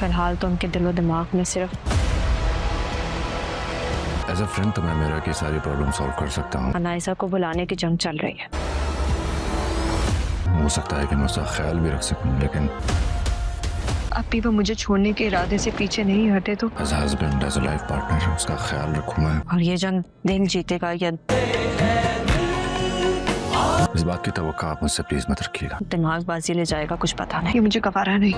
फिलहाल तो उनके दिलो दिमाग में सिर्फ एज अ फ्रेंड तो मैं मेरा की सारी प्रॉब्लम सॉल्व कर सकता हूँ। अनाइसा को बुलाने की जंग चल रही है। हो सकता है कि मैं उसका ख्याल भी रख सकूं, लेकिन अब भी वो मुझे छोड़ने के इरादे से पीछे नहीं हटे तो। As a husband, as a life partner उसका ख्याल रखूं मैं। और ये जंग दिल जीतेगा या इस बात की तवक्को आप मुझसे प्लीज मत रखिएगा। दिमागबाजी ले जाएगा, कुछ पता नहीं। ये मुझे गवारा नहीं।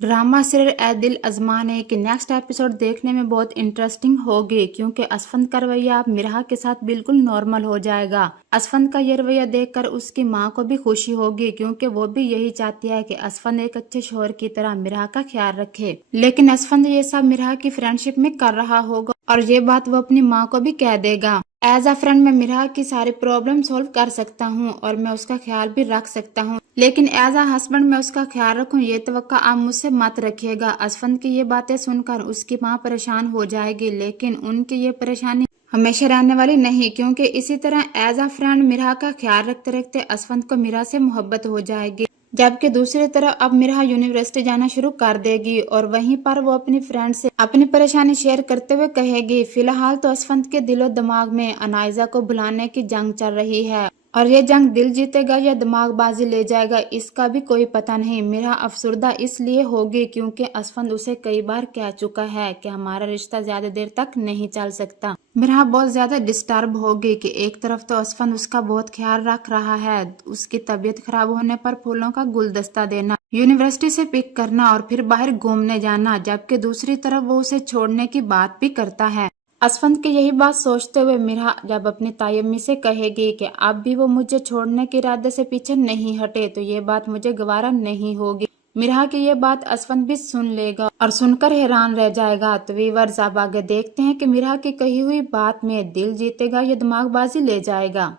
ड्रामा सीरियल ए दिल अजमान है कि नेक्स्ट एपिसोड देखने में बहुत इंटरेस्टिंग होगी, क्योंकि असफंद का रवैया अब मिराह के साथ बिल्कुल नॉर्मल हो जाएगा। असफंद का ये रवैया देखकर उसकी माँ को भी खुशी होगी, क्योंकि वो भी यही चाहती है कि असफंद एक अच्छे शोहर की तरह मिराह का ख्याल रखे। लेकिन असफंद ये सब मिराह की फ्रेंडशिप में कर रहा होगा और ये बात वो अपनी माँ को भी कह देगा। एज अ फ्रेंड मैं मिराह की सारी प्रॉब्लम सॉल्व कर सकता हूँ और मैं उसका ख्याल भी रख सकता हूँ, लेकिन एज अ हस्बैंड मैं उसका ख्याल रखूं ये तवक्का आप मुझसे मत रखिएगा। असफंद की ये बातें सुनकर उसकी माँ परेशान हो जाएगी, लेकिन उनकी ये परेशानी हमेशा रहने वाली नहीं, क्योंकि इसी तरह एज अ फ्रेंड मिराह का ख्याल रखते रखते असफंद को मिराह से मोहब्बत हो जाएगी। जबकि दूसरी तरफ अब मिराह यूनिवर्सिटी जाना शुरू कर देगी और वहीं पर वो अपनी फ्रेंड से अपनी परेशानी शेयर करते हुए कहेगी। फिलहाल तो असफंद के दिलो दिमाग में अनाइजा को बुलाने की जंग चल रही है और ये जंग दिल जीतेगा या दिमागबाजी ले जाएगा इसका भी कोई पता नहीं। मिराह अफसुर्दा इसलिए होगी क्योंकि असफंद उसे कई बार कह चुका है कि हमारा रिश्ता ज्यादा देर तक नहीं चल सकता। मिराह बहुत ज्यादा डिस्टर्ब होगी कि एक तरफ तो असफंद उसका बहुत ख्याल रख रहा है, उसकी तबीयत खराब होने पर फूलों का गुलदस्ता देना, यूनिवर्सिटी से पिक करना और फिर बाहर घूमने जाना, जबकि दूसरी तरफ वो उसे छोड़ने की बात भी करता है। असफंद की यही बात सोचते हुए मिराह जब अपनी ताई अम्मी से कहेगी कि अब भी वो मुझे छोड़ने के इरादे से पीछे नहीं हटे तो ये बात मुझे गवारा नहीं होगी। मिराह की ये बात असफंद भी सुन लेगा और सुनकर हैरान रह जाएगा। तो व्यूअर्स अब आगे देखते हैं कि मिराह की कही हुई बात में दिल जीतेगा या दिमागबाजी ले जाएगा।